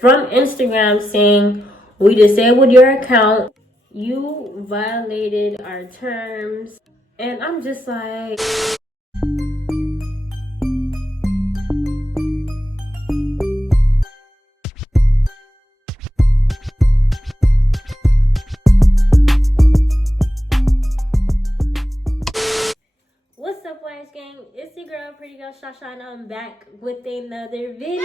from Instagram saying, we disabled your account, you violated our terms. And I'm just like, what's up, Wise Gang? It's your girl, Pretty Girl Shasha, and I'm back with another video.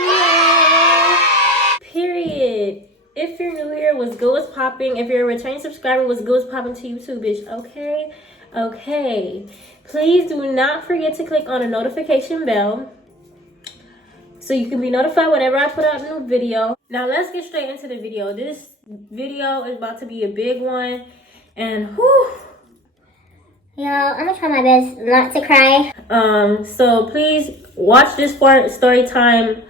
Period. If you're new here, what's good, what's popping? If you're a returning subscriber, what's good, what's popping to you too, bitch? Okay. Please do not forget to click on the notification bell so you can be notified whenever I put out a new video. Now let's get straight into the video. This video is about to be a big one, and whew. Y'all, I'm gonna try my best not to cry. So please watch this part, story time,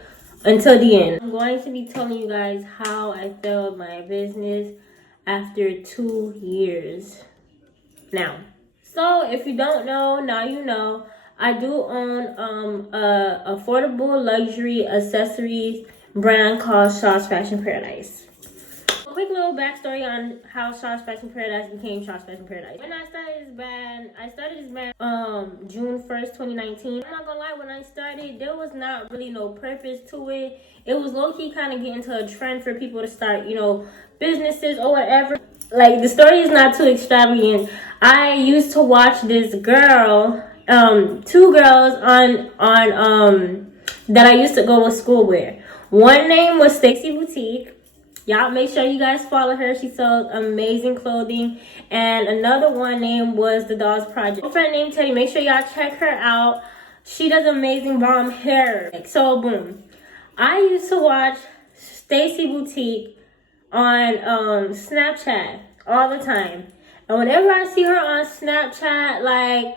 until the end. I'm going to be telling you guys how I failed my business after 2 years now. So if you don't know, now you know. I do own a affordable luxury accessories brand called Shaw's Fashion Paradise. A quick little backstory on how Shaw's Fashion Paradise became Shaw's Fashion Paradise. When I started this brand June 1st, 2019. I'm not gonna lie, when I started, there was not really no purpose to it. It was low-key kind of getting to a trend for people to start, you know, businesses or whatever. Like, the story is not too extravagant. I used to watch this girl, two girls on that I used to go to school with. One name was Stacy Boutique. Y'all make sure you guys follow her. She sells amazing clothing. And another one name was The Dolls Project. My friend named Teddy. Make sure y'all check her out. She does amazing bomb hair. So boom. I used to watch Stacy Boutique on Snapchat all the time. And whenever I see her on Snapchat, like,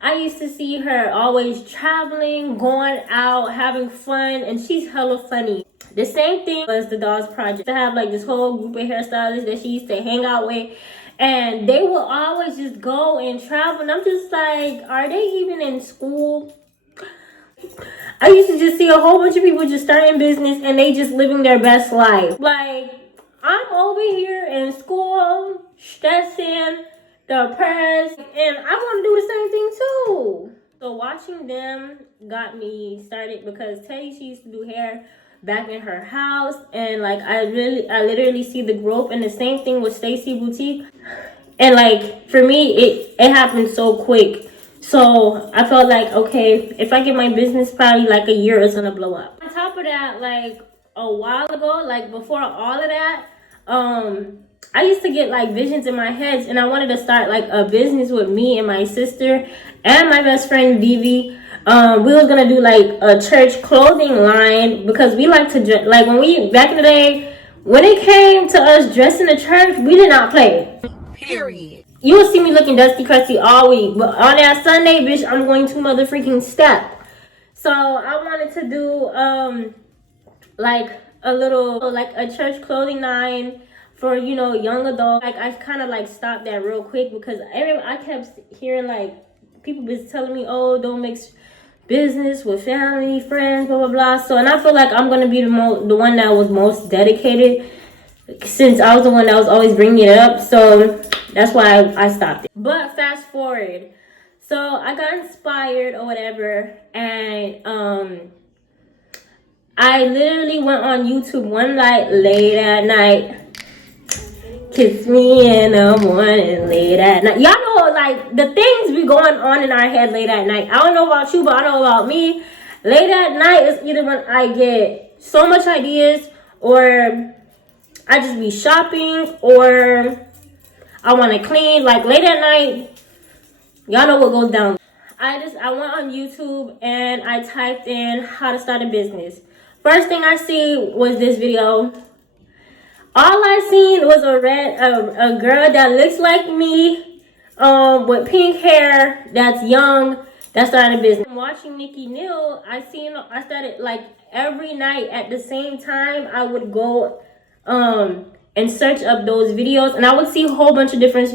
I used to see her always traveling, going out, having fun, and she's hella funny. The same thing was The Dolls Project. To have like this whole group of hairstylists that she used to hang out with, and they will always just go and travel, and I'm just like, are they even in school? I used to just see a whole bunch of people just starting business and they just living their best life. Like, I'm over here in school, stressing, depressed, and I want to do the same thing too. So watching them got me started because Teddy, she used to do hair back in her house, and like I literally see the growth. And the same thing with Stacy Boutique, and like for me it happened so quick. So I felt like, okay, if I get my business, probably like a year it's gonna blow up. On top of that, like a while ago, like before all of that, I used to get like visions in my head, and I wanted to start like a business with me and my sister and my best friend Vivi. We was gonna do like a church clothing line because we like to dress. Like when we back in the day, when it came to us dressing the church, we did not play. Period. You will see me looking dusty crusty all week, but on that Sunday, bitch, I'm going to mother freaking step. So I wanted to do like a little like a church clothing line for, you know, young adults. Like I kind of like stopped that real quick because I kept hearing like people was telling me, oh, don't mix business with family, friends, blah blah blah. So, and I feel like I'm gonna be the one that was most dedicated, since I was the one that was always bringing it up. So that's why I stopped it. But fast forward, so I got inspired or whatever, and I literally went on YouTube one night late at night. Kiss me in the morning, late at night. Y'all know, like, the things be going on in our head late at night. I don't know about you, but I know about me. Late at night is either when I get so much ideas, or I just be shopping, or I want to clean. Like, late at night, y'all know what goes down. I went on YouTube and I typed in how to start a business. First thing I see was this video. All I seen was a girl that looks like me, with pink hair, that's young, that started a business. Watching Nikki Neal, I started like every night at the same time. I would go and search up those videos, and I would see a whole bunch of different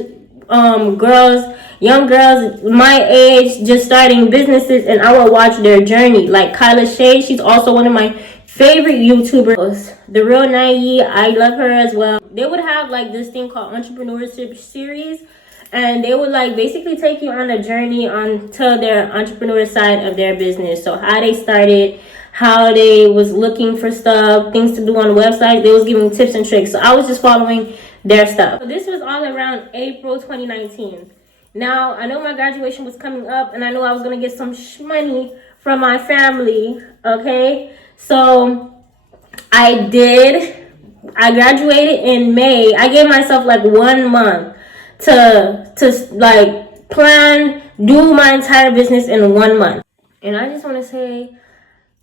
girls, young girls my age, just starting businesses, and I would watch their journey. Like Kyla Shea, she's also one of my favorite YouTubers, the real Naive. I love her as well. They would have like this thing called entrepreneurship series, and they would like basically take you on a journey onto their entrepreneur side of their business. So how they started, how they was looking for stuff, things to do on the website. They was giving tips and tricks. So I was just following their stuff. So this was all around April 2019. Now, I know my graduation was coming up, and I know I was going to get some money from my family, okay? So I graduated in May. I gave myself like 1 month to like plan, do my entire business in 1 month. And I just want to say,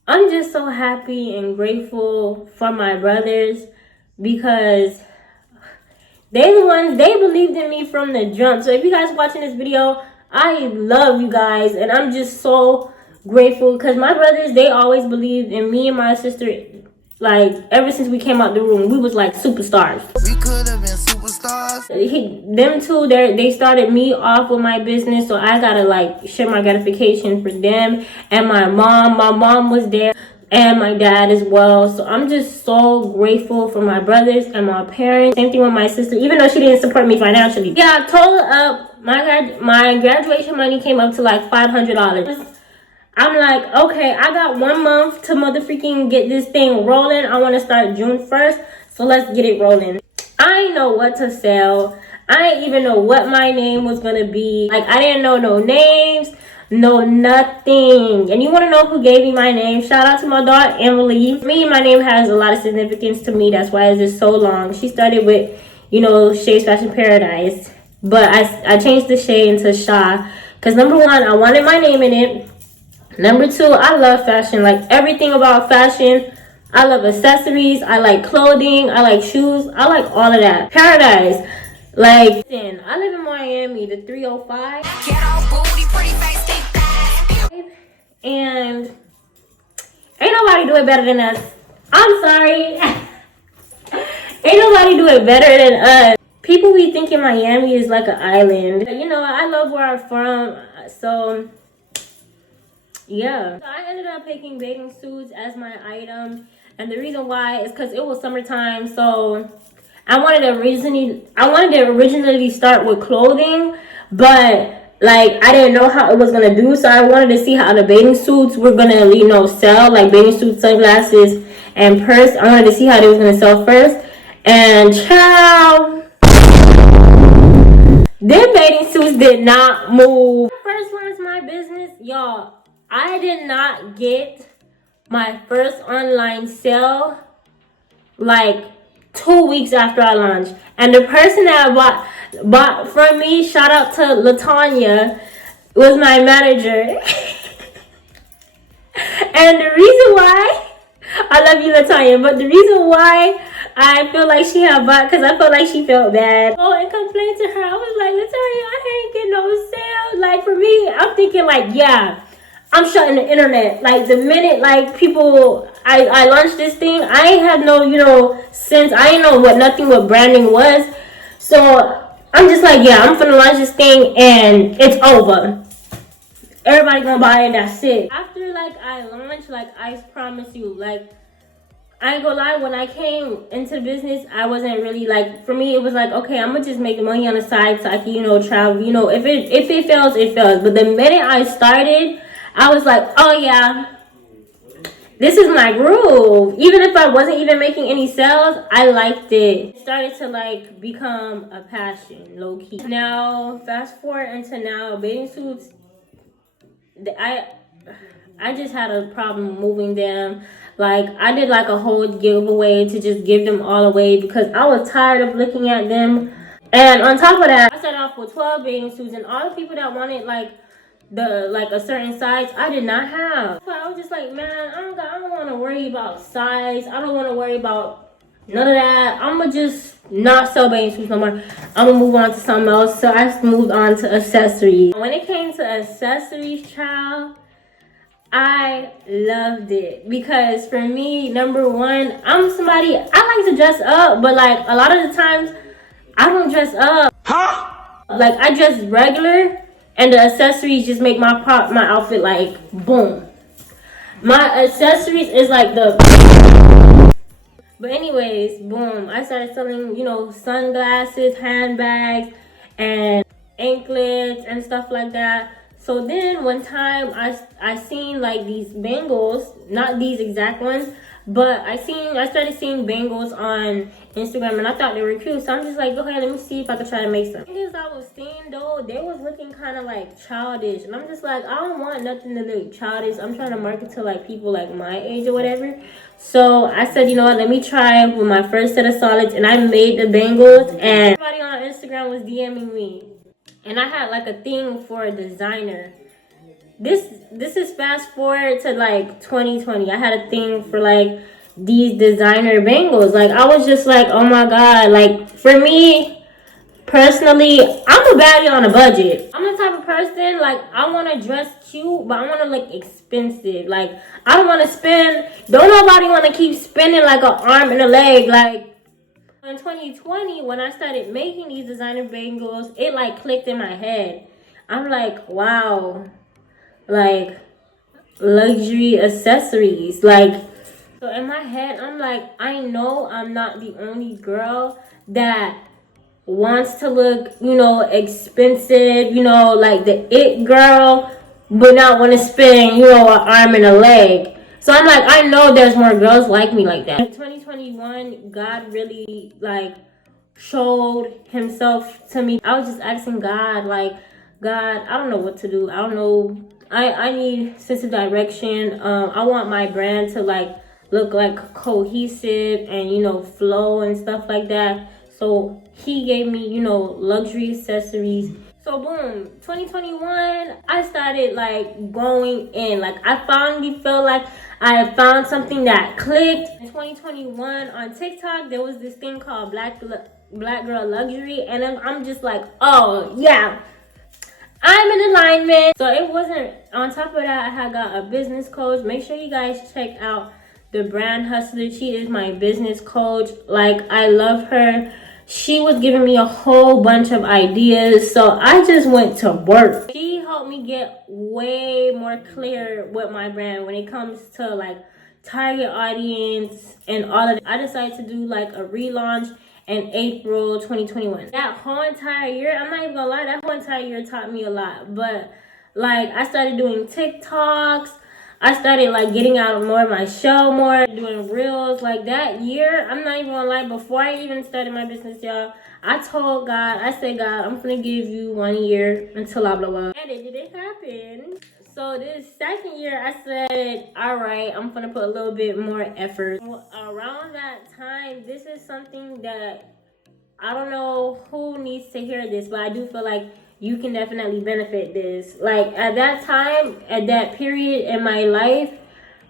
I'm just so happy and grateful for my brothers, because they believed in me from the jump. So if you guys watching this video, I love you guys, and I'm just so grateful, because my brothers, they always believed in me and my sister. Like, ever since we came out the room, we was like superstars. We could have been superstars. Them two, they started me off with my business, so I gotta like share my gratification for them and my mom. My mom was there, and my dad as well. So I'm just so grateful for my brothers and my parents. Same thing with my sister, even though she didn't support me financially. Yeah, total up, my graduation money came up to like $500. I'm like, okay, I got 1 month to motherfucking get this thing rolling. I want to start June 1st, so let's get it rolling. I didn't know what to sell. I didn't even know what my name was going to be. Like, I didn't know no names, no nothing. And you want to know who gave me my name? Shout out to my daughter, Emily. Me, my name has a lot of significance to me. That's why it's just so long. She started with, you know, Shay's Fashion Paradise. But I changed the Shay into Sha, because number one, I wanted my name in it. Number two, I love fashion. Like, everything about fashion. I love accessories. I like clothing. I like shoes. I like all of that. Paradise. Like, I live in Miami, the 305. And ain't nobody do it better than us. I'm sorry. Ain't nobody do it better than us. People be thinking Miami is like an island. You know, I love where I'm from. So yeah, so I ended up picking bathing suits as my item, and the reason why is because it was summertime. So I wanted to originally start with clothing, but like I didn't know how it was gonna do. So I wanted to see how the bathing suits were gonna, you know, sell, like bathing suits, sunglasses, and purse. I wanted to see how they was gonna sell first, and child, them bathing suits did not move. First launched my business, y'all. I did not get my first online sale like 2 weeks after I launched. And the person that bought from me, shout out to LaTanya, was my manager. And the reason why, I love you, LaTanya, but the reason why I feel like she had bought, because I felt like she felt bad. Oh, and complained to her. I was like, LaTanya, I ain't get no sale. Like, for me, I'm thinking like, yeah, I'm shutting the internet. Like, the minute, like, people, I launched this thing, I ain't had no, you know, sense. I ain't know what branding was. So, I'm just like, yeah, I'm finna launch this thing, and it's over. Everybody gonna buy it, that's it. After, like, I launched, like, I promise you, like, I ain't gonna lie, when I came into the business, I wasn't really, like, for me, it was like, okay, I'm gonna just make money on the side so I can, you know, travel. You know, if it fails, it fails. But the minute I started, I was like, oh yeah, this is my groove. Even if I wasn't even making any sales, I liked it. It started to like become a passion, low key. Now, fast forward into now, bathing suits, I just had a problem moving them. Like, I did like a whole giveaway to just give them all away because I was tired of looking at them. And on top of that, I started off with 12 bathing suits, and all the people that wanted like a certain size, I did not have. So I was just like, man, I don't want to worry about size. I don't want to worry about none of that. I'm gonna just not sell bathing suits no more. I'm gonna move on to something else. So I moved on to accessories. When it came to accessories, child, I loved it because for me, number one, I'm somebody, I like to dress up, but like a lot of the times I don't dress up. Like, I dress regular, and the accessories just make my outfit like boom. My accessories is like the But anyways, boom, I started selling, you know, sunglasses, handbags, and anklets and stuff like that. So then one time I seen like these bangles, not these exact ones, but I started seeing bangles on Instagram, and I thought they were cute. So I'm just like, go ahead, let me see if I could try to make some. The things I was seeing though, they was looking kind of like childish, and I'm just like, I don't want nothing to look childish. I'm trying to market to like people like my age or whatever. So I said, you know what, let me try with my first set of solids, and I made the bangles, and everybody on Instagram was DMing me. And I had like a thing for a designer. This is fast forward to like 2020. I had a thing for like these designer bangles. Like I was just like, oh my god. Like for me personally, I'm a baddie on a budget. I'm the type of person like I want to dress cute, but I want to look expensive. Like I don't want to spend. Don't nobody want to keep spending like an arm and a leg. Like in 2020, when I started making these designer bangles, it like clicked in my head. I'm like, wow, like luxury accessories. Like, so in my head, I'm like, I know I'm not the only girl that wants to look, you know, expensive, you know, like the it girl, but not want to spend, you know, an arm and a leg. So I'm like, I know there's more girls like me like that. In 2021, God really like showed himself to me. I was just asking God, like, God, I don't know what to do. I don't know. I need sense of direction. I want my brand to like look like cohesive and, you know, flow and stuff like that. So he gave me, you know, luxury accessories. So boom, 2021, I started like going in. Like I finally felt like I found something that clicked. In 2021 on TikTok, there was this thing called Black Girl Luxury, and I'm just like, oh yeah, I'm in alignment. So it wasn't, on top of that, I had got a business coach. Make sure you guys check out the Brand Hustler. She is my business coach. Like I love her. She was giving me a whole bunch of ideas, so I just went to work. She helped me get way more clear with my brand when it comes to like target audience and all of that. I decided to do like a relaunch in April 2021. That whole entire year, I'm not even gonna lie, that whole entire year taught me a lot. But like I started doing TikToks, I started like getting out more of my show more, doing reels. Like that year, I'm not even gonna lie, before I even started my business, y'all, I told God, I said, God, I'm gonna give you 1 year until I blow up. And it didn't happen. So this second year, I said, all right, I'm gonna put a little bit more effort. Around that time, this is something that I don't know who needs to hear this, but I do feel like you can definitely benefit this. Like at that time, at that period in my life,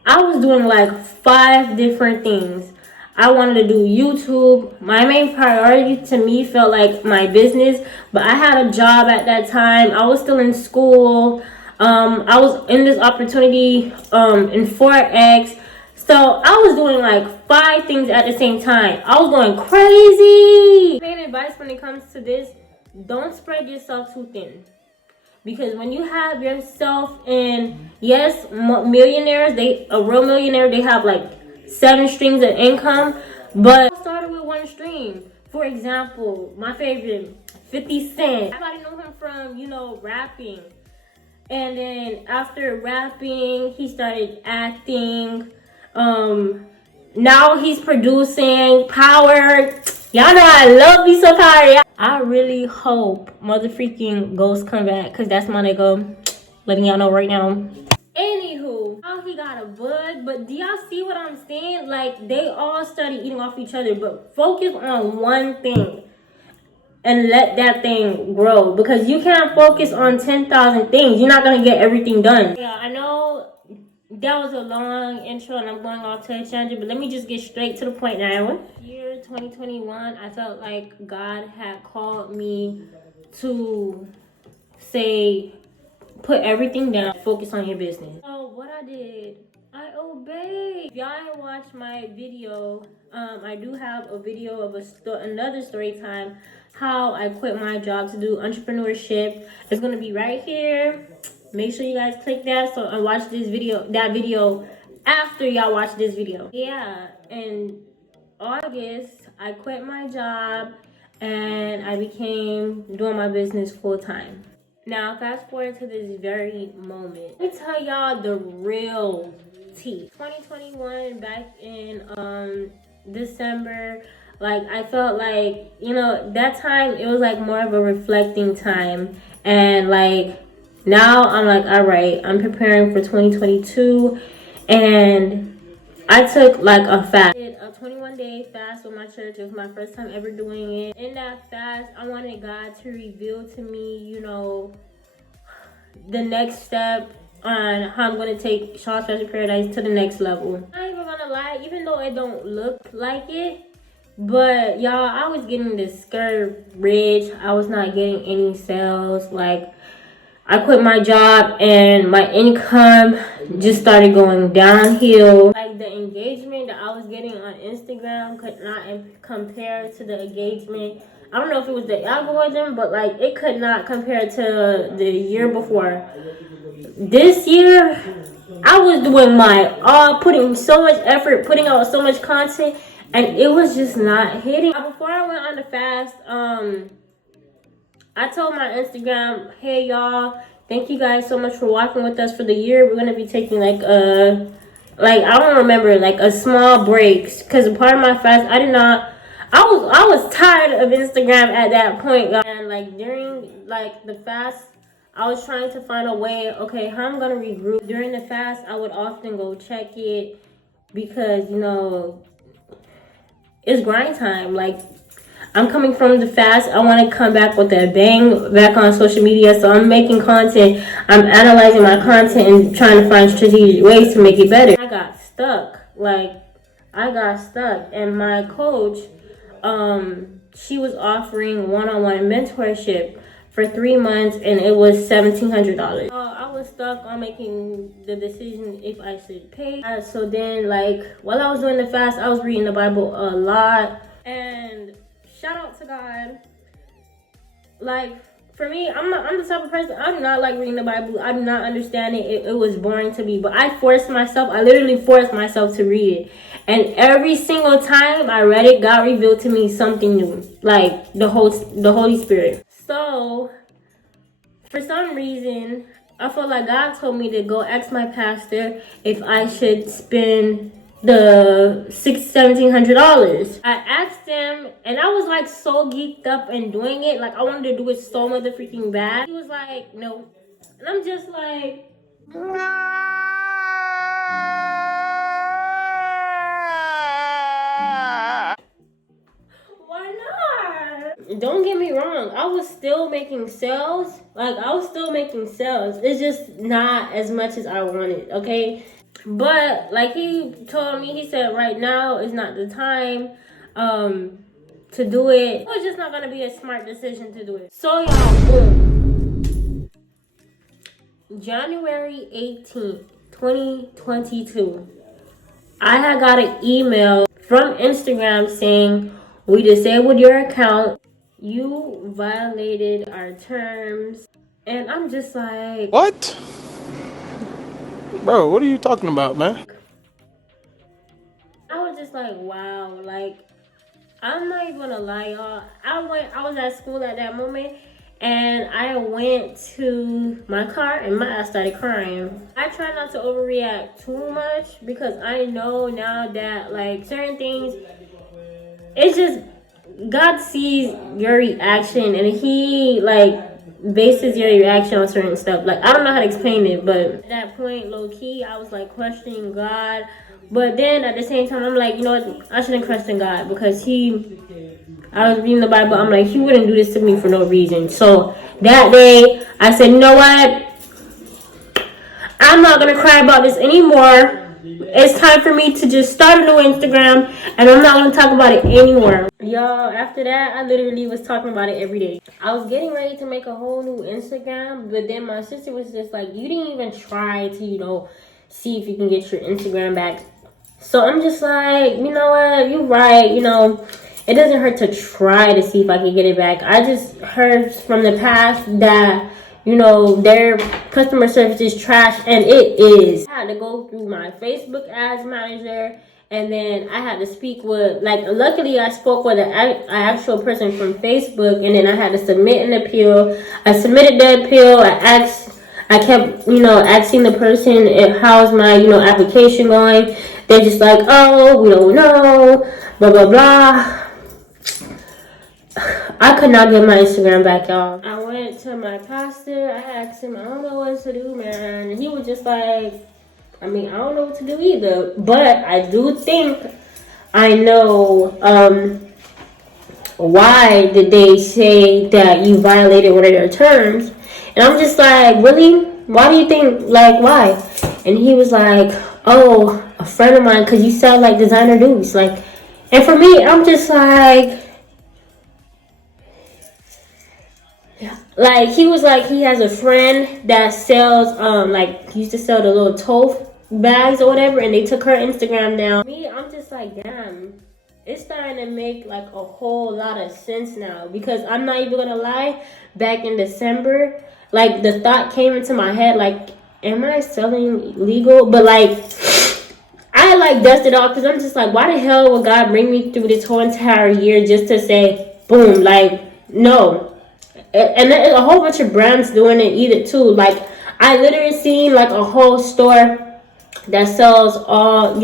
I was doing like 5 different things. I wanted to do YouTube. My main priority to me felt like my business, but I had a job at that time. I was still in school. I was in this opportunity in Forex. So I was doing like 5 things at the same time. I was going crazy. Main advice when it comes to this, don't spread yourself too thin. Because when you have yourself in, yes, millionaires, a real millionaire, they have like 7 streams of income. But I started with 1 stream. For example, my favorite, 50 Cent. Everybody know him from, you know, rapping. And then after rapping, he started acting. Now he's producing Power. Y'all know I love me some Power. I really hope Mother Freaking Ghost come back, because that's my nigga. Letting y'all know right now. Anywho, how he got a bud, but do y'all see what I'm saying? Like, they all started eating off each other, but focus on one thing and let that thing grow, because you can't focus on 10,000 things. You're not gonna get everything done. Yeah, I know that was a long intro and I'm going off to a tangent, but let me just get straight to the point now. Year 2021, I felt like God had called me to say, put everything down, focus on your business. So what I did, I obeyed. If y'all ain't watched my video, I do have a video of another story time, how I quit my job to do entrepreneurship. It's gonna be right here. Make sure you guys click that so and watch that video after y'all watch this video. Yeah, and August, I quit my job and I became doing my business full time. Now, fast forward to this very moment. Let me tell y'all the real tea. 2021, back in December, like I felt like, you know, that time it was like more of a reflecting time. And like now I'm like, all right, I'm preparing for 2022. And I took like a fast. I did a 21-day fast with my church. It was my first time ever doing it. In that fast, I wanted God to reveal to me, you know, the next step on how I'm going to take Sean's Special Paradise to the next level. I'm not even going to lie, even though it don't look like it, but y'all, I was getting discouraged. I was not getting any sales. Like, I quit my job and my income just started going downhill. Like the engagement that I was getting on Instagram could not compare to the engagement. I don't know if it was the algorithm, but like it could not compare to the year before. This year, I was doing my all, putting so much effort, putting out so much content, and it was just not hitting. Before I went on the fast, I told my Instagram, hey y'all, thank you guys so much for walking with us for the year. We're gonna be taking like I don't remember, like a small breaks, because a part of my fast, I was tired of Instagram at that point, and like during like the fast, I was trying to find a way, okay, how I'm gonna regroup. During the fast, I would often go check it because, you know, it's grind time. Like, I'm coming from the fast. I want to come back with a bang back on social media. So I'm making content. I'm analyzing my content and trying to find strategic ways to make it better. I got stuck. And my coach, she was offering one-on-one mentorship for 3 months, and it was $1,700. I was stuck on making the decision if I should pay. So then, like, while I was doing the fast, I was reading the Bible a lot. And shout out to God. Like, for me, I'm the type of person, I do not like reading the Bible. I do not understand it. It was boring to me. But I literally forced myself to read it. And every single time I read it, God revealed to me something new. Like the Holy Spirit. So, for some reason, I felt like God told me to go ask my pastor if I should spend the $1,700. I asked him, and I was like so geeked up and doing it, like I wanted to do it so mother freaking bad. He was like, no. And I'm just like, why not? Don't get me wrong, I was still making sales. It's just not as much as I wanted, okay? But like he told me, he said right now is not the time to do it. It was just not gonna be a smart decision to do it. So y'all, boom. January 18th, 2022. I had got an email from Instagram saying, we disabled your account. You violated our terms. And I'm just like, what? Bro, what are you talking about, man? I was just like, wow, like, I'm not even gonna lie, y'all. I was at school at that moment, and I went to my car, and I started crying. I try not to overreact too much, because I know now that, like, certain things, it's just, God sees your reaction, and he, like, bases your reaction on certain stuff. Like, I don't know how to explain it, but at that point, low-key, I was, like, questioning God. But then, at the same time, I'm like, you know what? I shouldn't question God, because I was reading the Bible. I'm like, he wouldn't do this to me for no reason. So, that day, I said, you know what? I'm not going to cry about this anymore. It's time for me to just start a new Instagram, and I'm not going to talk about it anymore. Y'all, after that, I literally was talking about it every day. I was getting ready to make a whole new Instagram, but then my sister was just like, you didn't even try to, you know, see if you can get your Instagram back. So I'm just like, you know what, you're right, you know, it doesn't hurt to try to see if I can get it back. I just heard from the past that, you know, their customer service is trash, and it is. I had to go through my Facebook ads manager And then I had to speak with, like, luckily I spoke with an actual person from Facebook, and then I had to submit an appeal. I submitted the appeal. I kept, asking the person, how's my, application going? They're just like, oh, we don't know, blah, blah, blah. I could not get my Instagram back, y'all. I went to my pastor. I asked him, I don't know what to do, man. And he was just like, I don't know what to do either. But I do think I know why did they say that you violated one of their terms. And I'm just like, really? Why do you think, like, why? And he was like, oh, a friend of mine, because you sell, like, designer dudes. Like, and for me, I'm just like, he was like, he has a friend that sells, like, he used to sell the little tote bags or whatever, and they took her Instagram down. Me, I'm just like, damn, it's starting to make, like, a whole lot of sense now, because I'm not even gonna lie, back in December, like, the thought came into my head, like, am I selling legal? But, like, I, like, dusted off, because I'm just like, why the hell would God bring me through this whole entire year just to say, boom, like, no. And there's a whole bunch of brands doing it either too. Like, I literally seen, like, a whole store that sells all,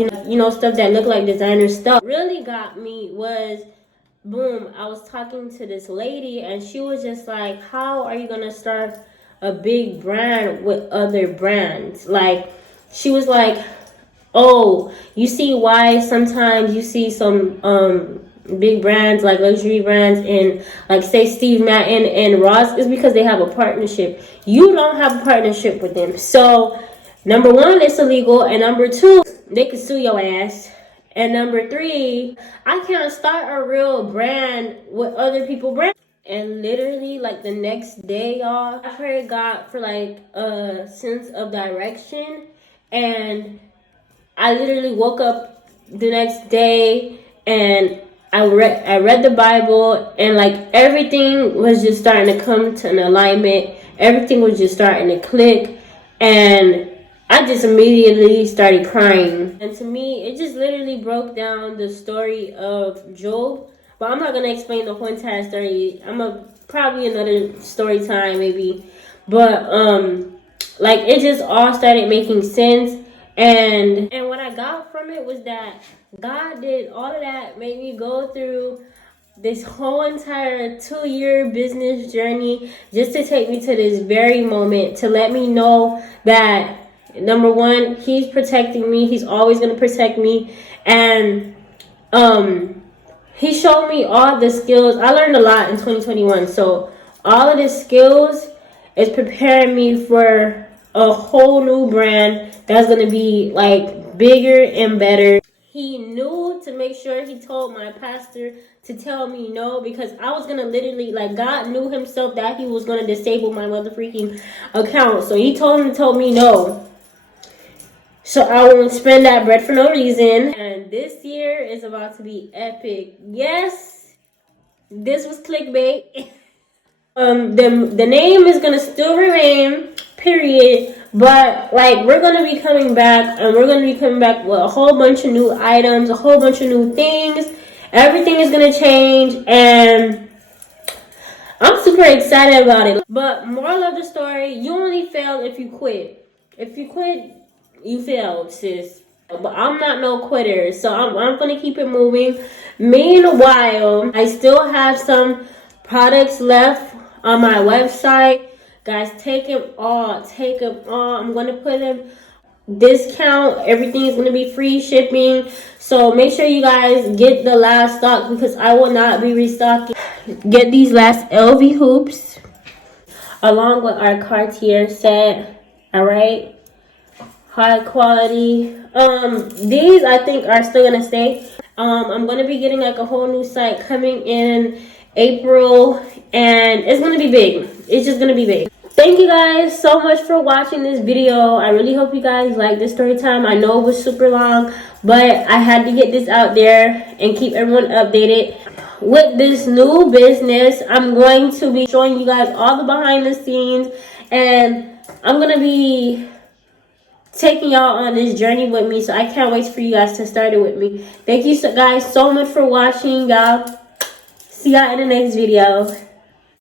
stuff that look like designer stuff. Really got me was, boom, I was talking to this lady, and she was just like, how are you gonna start a big brand with other brands? Like, she was like, oh, you see why sometimes you see some big brands, like luxury brands, and, like, say Steve Madden and Ross, is because they have a partnership. You don't have a partnership with them. So, number one, it's illegal, and number two, they could sue your ass. And number three, I can't start a real brand with other people's brands. And literally, like, the next day, y'all, I prayed God for, like, a sense of direction. And I literally woke up the next day, and I read the Bible, and, like, everything was just starting to come to an alignment. Everything was just starting to click, and I just immediately started crying. And to me, it just literally broke down the story of Job. But I'm not gonna explain the whole entire story. Probably another story time maybe. But like, it just all started making sense. And what I got from it was that God did all of that, made me go through this whole entire 2-year business journey just to take me to this very moment, to let me know that, number one, he's protecting me. He's always going to protect me. And he showed me all the skills. I learned a lot in 2021. So all of the skills is preparing me for a whole new brand that's going to be, like, bigger and better. He knew to make sure he told my pastor to tell me no, because I was going to literally, like, God knew himself that he was going to disable my mother-freaking account. So he told him to tell me no, so I won't spend that bread for no reason. And this year is about to be epic. Yes, this was clickbait. The name is going to still remain, period. But, like, we're going to be coming back, and we're going to be coming back with a whole bunch of new items, a whole bunch of new things. Everything is going to change, and I'm super excited about it. But moral of the story, you only fail if you quit. If you quit, you failed, sis. But I'm not no quitter, so I'm going to keep it moving. Meanwhile, I still have some products left on my website. Guys, take them all. Take them all. I'm going to put them discount. Everything is going to be free shipping. So make sure you guys get the last stock, because I will not be restocking. Get these last LV hoops along with our Cartier set. All right. High quality. These I think are still going to stay. I'm going to be getting, like, a whole new site coming in April, and it's going to be big. It's just going to be big. Thank you guys so much for watching this video. I really hope you guys like this story time. I know it was super long, but I had to get this out there and keep everyone updated. With this new business, I'm going to be showing you guys all the behind the scenes, and I'm going to be taking y'all on this journey with me. So I can't wait for you guys to start it with me. Thank you guys so much for watching, y'all. See y'all in the next video.